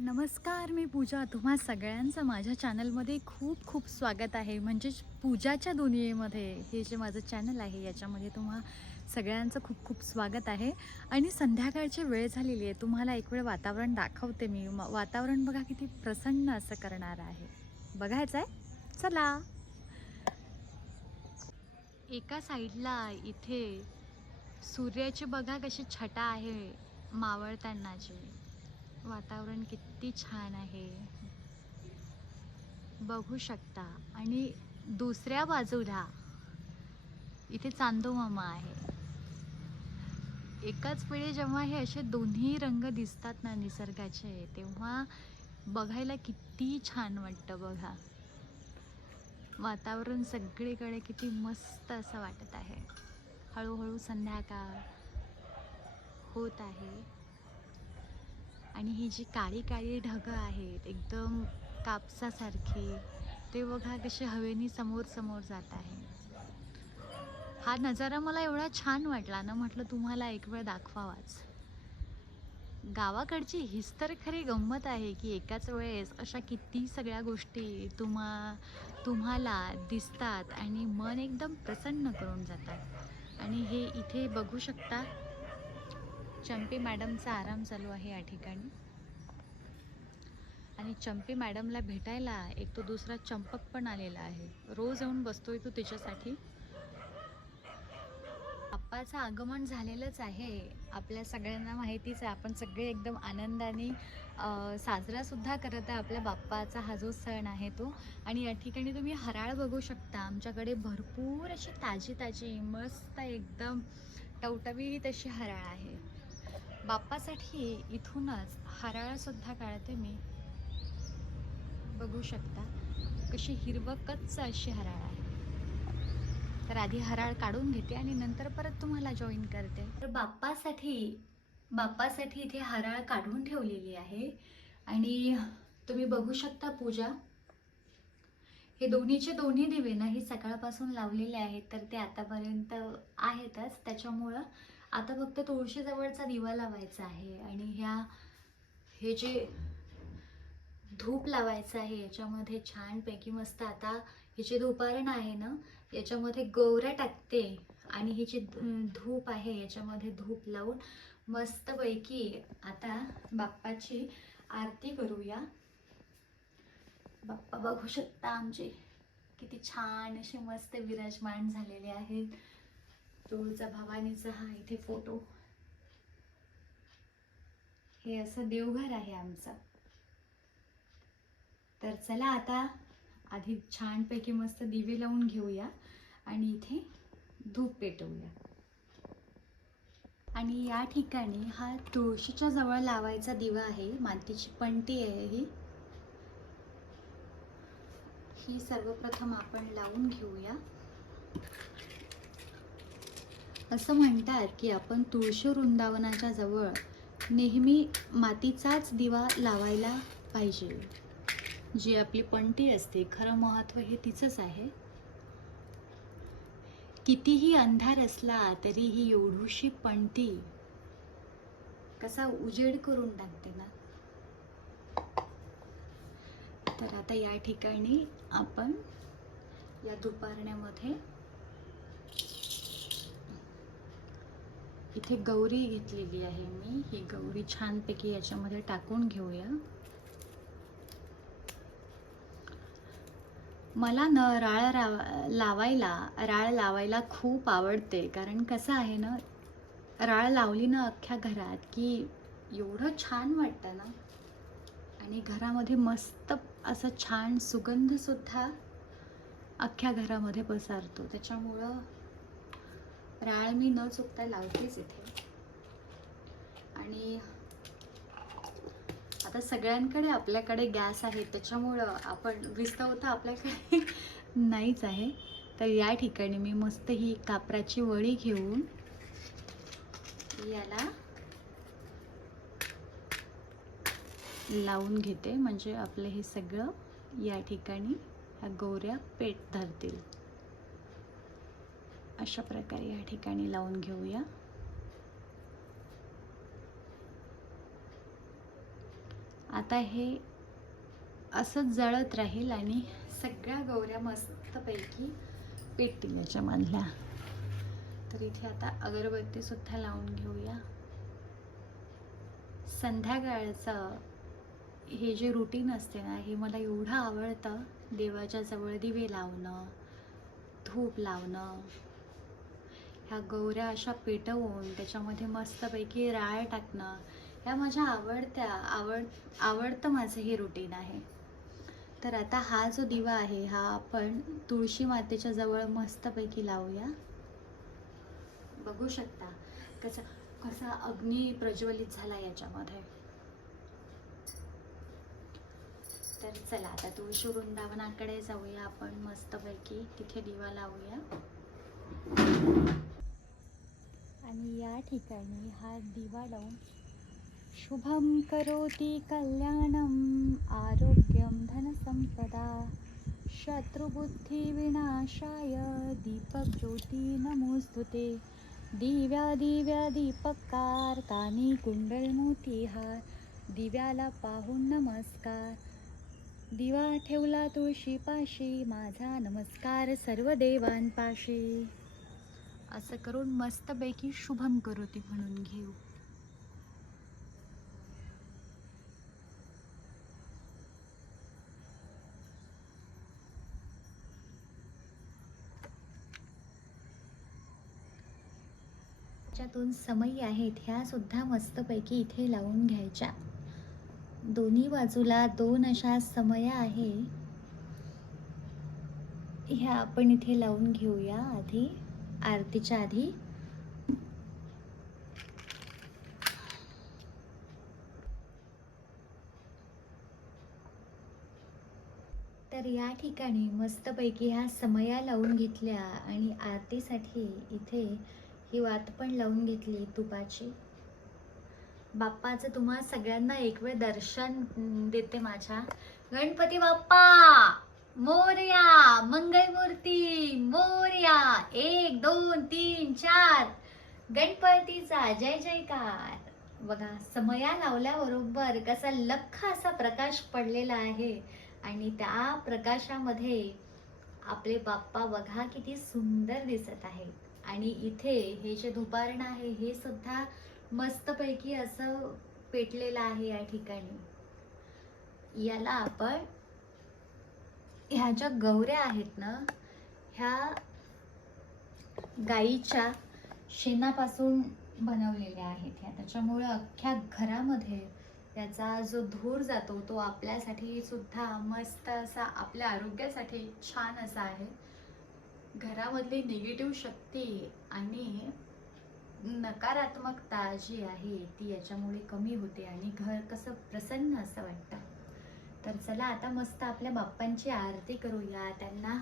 नमस्कार मी पूजा. तुम्हा सगळ्यांचं माझ्या चॅनलमध्ये खूप खूप स्वागत आहे. म्हणजेच पूजाच्या दुनियेमध्ये हे जे माझं चॅनल आहे याच्यामध्ये तुम्हा सगळ्यांचं खूप खूप स्वागत आहे. आणि संध्याकाळची वेळ झालेली आहे. तुम्हाला एक वेळ वातावरण दाखवते मी. म- वातावरण बघा किती प्रसन्न असं करणार आहे. बघायचं आहे चला. एका साईडला इथे सूर्याची बघा कशी छटा आहे मावळतानाची. वातावरण किती छान आहे. बघू शकता. आणि दुसऱ्या बाजूला इथे चांदोमामा आहे. एकाच वेळी जेव्हा हे असे दोन्ही रंग दिसतात ना निसर्गाचे तेव्हा बघायला किती छान वाटतं बघा. वातावरण सगळीकडे किती मस्त असं वाटत आहे. हळूहळू संध्याकाळ होत आहे. आणि ही जी काळी काळी ढगं आहेत एकदम कापसासारखी ते बघा कसे हवेनी समोर समोर जात आहे. हा नजारा मला एवढा छान वाटला ना म्हटलं तुम्हाला एक वेळ दाखवावाच. गावाकडची हीच तर खरी गंमत आहे की एकाच वेळेस अशा किती सगळ्या गोष्टी तुम्हा तुम्हाला दिसतात आणि मन एकदम प्रसन्न करून जातात. आणि हे इथे बघू शकता चंपी मॅडमचा आराम चालू आहे या ठिकाणी. आणि चंपी मॅडमला भेटायला एक तो दुसरा चंपक पण आलेला आहे. रोज येऊन बसतोय तो तिच्यासाठी. बाप्पाचं आगमन झालेलंच आहे. आपल्या सगळ्यांना माहितीच आहे. आपण सगळे एकदम आनंदाने साजरासुद्धा करत आहे. आपल्या बाप्पाचा हा जो सण आहे तो. आणि या ठिकाणी तुम्ही हराळ बघू शकता. आमच्याकडे भरपूर अशी ताजी ताजी मस्त एकदम टवटवी तशी हराळ आहे. बाप्पासाठी इथूनच हराळसुद्धा काढते मी. बघू शकता कशी हिरवं कच्च अशी हराळ आहे. तर आधी हराळ काढून घेते आणि नंतर परत तुम्हाला जॉईन करते. तर बाप्पासाठी बाप्पासाठी इथे हराळ काढून ठेवलेली आहे. आणि तुम्ही बघू शकता पूजा. हे दोन्हीचे दोन्ही दिवे ना ही सकाळपासून लावलेले आहेत तर ते आतापर्यंत आहेतच. त्याच्यामुळं आता फक्त तुळशीजवळचा दिवा लावायचा आहे आणि ह्या हे जे धूप लावायचं आहे याच्यामध्ये छानपैकी मस्त आता हे जे धुपारण आहे ना याच्यामध्ये गौऱ्या टाकते आणि ही जी धूप आहे याच्यामध्ये धूप लावून मस्तपैकी आता बाप्पाची आरती करूया. बाप्पा बघू शकता आमचे किती छान असे मस्त विराजमान झालेले आहेत. तुळजा भवानीचा हा इथे फोटो. हे असं देवघर आहे आमचं. तर चला आता आधी छानपैकी मस्त दिवे लावून घेऊया आणि इथे धूप पेटवूया. आणि या ठिकाणी हा तुळशीच्या जवळ लावायचा दिवा आहे मातीची पणती आहे ही. ही सर्वप्रथम आपण लावून घेऊया. असं म्हणतात की आपण तुळशी वृंदावनाच्या जवळ नेहमी मातीचाच दिवा लावायला पाहिजे. जी आपली पणती असते खरं महत्त्व हे तिचंच आहे. कितीही अंधार असला तरी ही एवढूशी पणती कसा उजेड करून टाकते ना. तर आता या ठिकाणी आपण या दुपारण्यामध्ये इथे गौरी घेतलेली आहे मी. ही गौरी छानपैकी याच्यामध्ये टाकून घेऊया. मला न राळ राव लावायला राळ लावायला खूप आवडते. कारण कसं आहे ना राळ लावली ना अख्ख्या घरात की एवढं छान वाटतं ना. आणि घरामध्ये मस्त असं छान सुगंधसुद्धा अख्ख्या घरामध्ये पसरतो. त्याच्यामुळं राळ मी न चुकता लावतेच इथे. आणि आता सगळ्यांकडे आपल्याकडे गॅस आहे त्याच्यामुळं आपण विस्तवता आपल्याकडे नाहीच आहे. तर या ठिकाणी मी मस्त ही कापराची वळी घेऊन याला लावून घेते. म्हणजे आपलं हे सगळं या ठिकाणी ह्या गोऱ्या पेट धरतील. अशा प्रकारे या ठिकाणी लावून घेऊया. आता हे असंच जळत राहील आणि सगळ्या गौऱ्या मस्तपैकी पेटतील याच्यामधल्या तर इथे आता अगरबत्ती सुद्धा लावून घेऊया. संध्याकाळचं हे जे रुटीन असते ना हे मला एवढं आवडतं. देवाच्या जवळ दिवे लावणं धूप लावणं ह्या गौऱ्या अशा पेटवून त्याच्यामध्ये मस्तपैकी राळ टाकणं ह्या माझ्या आवडत्या आवड आवडतं माझं हे रुटीन आहे. तर आता हा जो दिवा आहे हा आपण तुळशी मातेच्या जवळ मस्तपैकी लावूया. बघू शकता कसा कसा अग्नी प्रज्वलित झाला याच्यामध्ये. तर चला आता तुळशी वृंदावनाकडे जाऊया आपण मस्तपैकी तिथे दिवा लावूया. आणि या ठिकाणी हा दिवा लावून शुभम करोति कल्याणम आरोग्यम धनसंपदा शत्रुबुद्धिविनाशाय दीपक ज्योती नमोस्तुते। दिव्या दिव्या दीपकार कानी कुंडल मोतीहार दिव्याला पाहून नमस्कार। दिवा ठेवला तुळशीपाशी माझा नमस्कार सर्व देवांपाशी। असं करून मस्तपैकी शुभम करोती म्हणून घेऊ. दोन समयी आहेत ह्या सुद्धा मस्तपैकी इथे लावून घ्यायच्या. दोन्ही बाजूला दोन अशा समया आहे. ह्या आपण इथे लावून घेऊया आधी. आरतीच्या आधी. तर या ठिकाणी मस्तपैकी ह्या समया लावून घेतल्या आणि आरतीसाठी इथे ही वात पण लावून घेतली तुपाची. बाप्पाचं तुम्हा सगळ्यांना एक वेळ दर्शन देते माझ्या. गणपती बाप्पा! मोरया मंगलमूर्ती मोरया एक दोन तीन चार. गणपतीचा जय जयकार. बघा समया लावल्याबरोबर कसा लख असा प्रकाश पडलेला आहे. आणि त्या प्रकाशामध्ये आपले बाप्पा बघा किती सुंदर दिसत आहेत. आणि इथे हे जे धुपारण आहे हे सुद्धा मस्तपैकी असं पेटलेलं आहे या ठिकाणी. याला आपण ह्या ज्या गौऱ्या आहेत ना ह्या गाईच्या शेणापासून बनवलेल्या आहेत ह्या. त्याच्यामुळं अख्ख्या घरामध्ये त्याचा जो धूर जातो तो आपल्यासाठी सुद्धा मस्त असा आपल्या आरोग्यासाठी छान असा आहे. घरामधली निगेटिव्ह शक्ती आणि नकारात्मकता जी आहे ती याच्यामुळे कमी होते आणि घर कसं प्रसन्न असं वाटतं. तर चला आता मस्त आपल्या बाप्पांची आरती करूया. त्यांना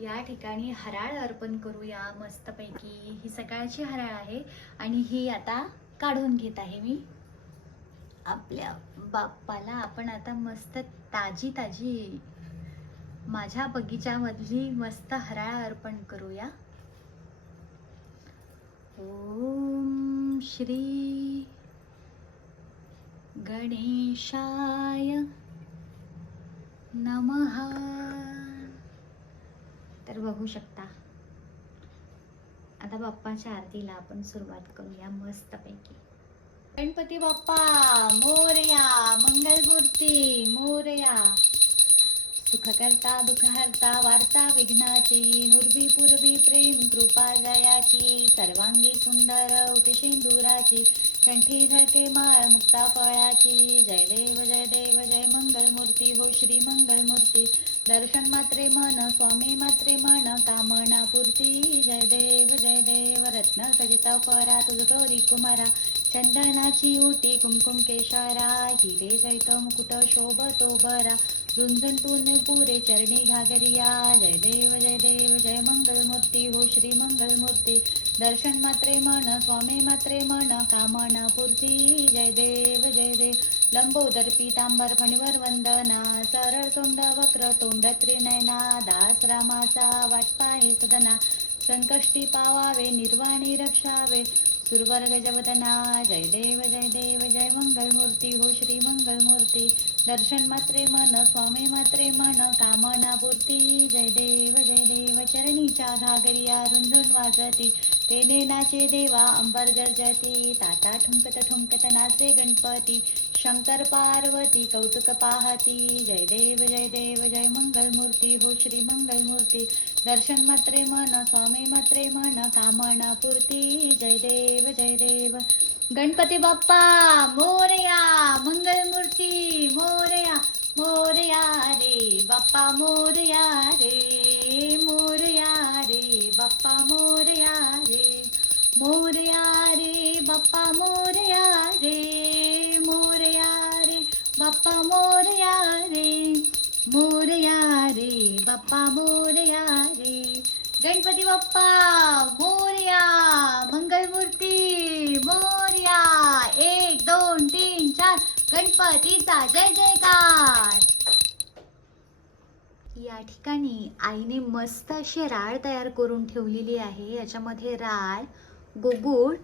या ठिकाणी हराळ अर्पण करूया मस्तपैकी. ही सकाळची हराळ आहे आणि ही आता काढून घेत आहे मी. आपल्या बाप्पाला आपण आता मस्त ताजी ताजी माझ्या बगीच्यामधली मस्त हराळ अर्पण करूया. ओम श्री गणेशा नमः. तर बघू शकता. आता बाप्पाच्या आरतीला आपण सुरुवात करूया मस्तपैकी. गणपती बाप्पा मोरया मंगलमूर्ती मोरया. सुख करता हरता वार्ता विघ्नाची नुर्वी पूर्वी प्रेम कृपा जयाची सर्वांगी सुंदर उतिशिंदुराची कंठी माळ मुक्ता फळाची. जय देव जय देव जय मंगलमूर्ती. हो श्री मंगलमूर्ती. दर्शन मात्रे मन स्वामी मात्रे मन कामना पूर्ती. जय देव जय देव रत्न सजिता फरा तुझ गौरी कुमारा. चंदनाची ओटी कुमकुम केशारा. हिरे सहित मुकुट शोभतो बरा. झुंझुंटून पुरे चरणी घागरिया. जय देव जय देव जय मंगलमूर्ती. हो श्री मंगलमूर्ती. दर्शन मात्रे मन स्वामी मात्रे मन कामना पूर्ती. जय देव जय देव. लंबोदर पितांबर फणीवर वंदना. सरळ तोंड वक्र तोंड त्रिनयना. दास रामाचा वाट पाहे सदना. संकष्टी पावावे निर्वाणी रक्षावे. सुरवर गजवदना जय देव जय देव. जय मंगलमूर्ती. हो श्री मंगलमूर्ती. दर्शन मात्रे मन स्वामी मात्रे मन कामना पूर्ती. जय देव जय देव. चरणीच्या घागरिया रुंझुन वाजती. तेने नाचे देवा अंबर गर्जती ताता ठुमकत ठुमकत नाचे गणपती शंकर पार्वती कौतुक पाहती. जय देव जय देव जय मंगलमूर्ती हो श्री मंगलमूर्ती. दर्शन मात्रे मन स्वामी मात्रे मन कामना पूर्ती. जय देव जय देव. गणपती बाप्पा मोरया मंगलमूर्ती मोरया मोरया रे. बाप्पा मोरया रे. मोरया रे बाप्पा मोरया रे मोरया रे बाप्पा मोरया रे मोरया रे बाप्पा मोरया रे गणपती बाप्पा मोरया मंगलमूर्ती मोरया एक दोन तीन चार गणपतीचा जय जयकार. या ठिकाणी आईने मस्त अशी राळ तयार करून ठेवलेली आहे. याच्यामध्ये राळ गोगुळ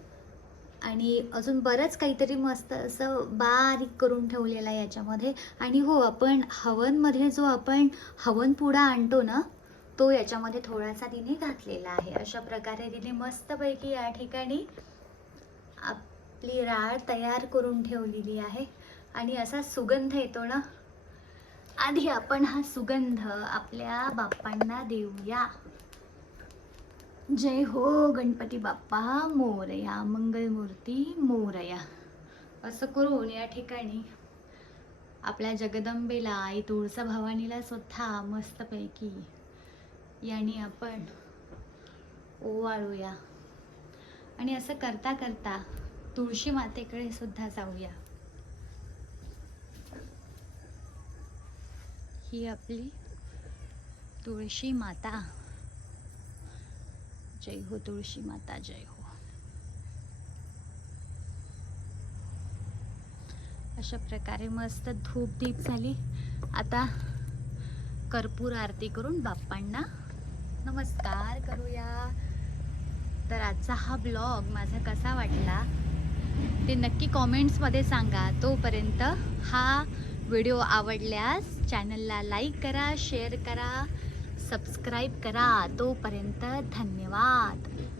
आणि अजून बरंच काहीतरी मस्त असं बारीक करून ठेवलेलं आहे याच्यामध्ये. आणि हो आपण हवनमध्ये जो आपण हवन पुडा आणतो ना तो याच्यामध्ये थोडासा तिने घातलेला आहे. अशा प्रकारे तिने मस्तपैकी या ठिकाणी आपली राळ तयार करून ठेवलेली आहे. आणि असा सुगंध येतो ना आधी आपण हा सुगंध आपल्या बाप्पांना देऊया. जय हो गणपती बाप्पा. मोरया मंगलमूर्ती मोरया. असं करून या ठिकाणी आपल्या जगदंबेला आई तुळसा भवानीला स्वतः मस्तपैकी याने आपण ओवाळूया. आणि असं करता करता तुळशी मातेकडे सुद्धा जाऊया. ही आपली तुळशी माता. जय हो तुळशी माता जय हो. अशा प्रकारे मस्त धूप दीप झाली. आता कर्पूर आरती करून बाप्पांना नमस्कार करूया. तर आजचा हा ब्लॉग माझा कसा वाटला ते नक्की कॉमेंट्समध्ये सांगा. तोपर्यंत हा व्हिडिओ आवडल्यास चॅनलला लाईक करा शेअर करा. सबस्क्राईब करा. तोपर्यंत धन्यवाद.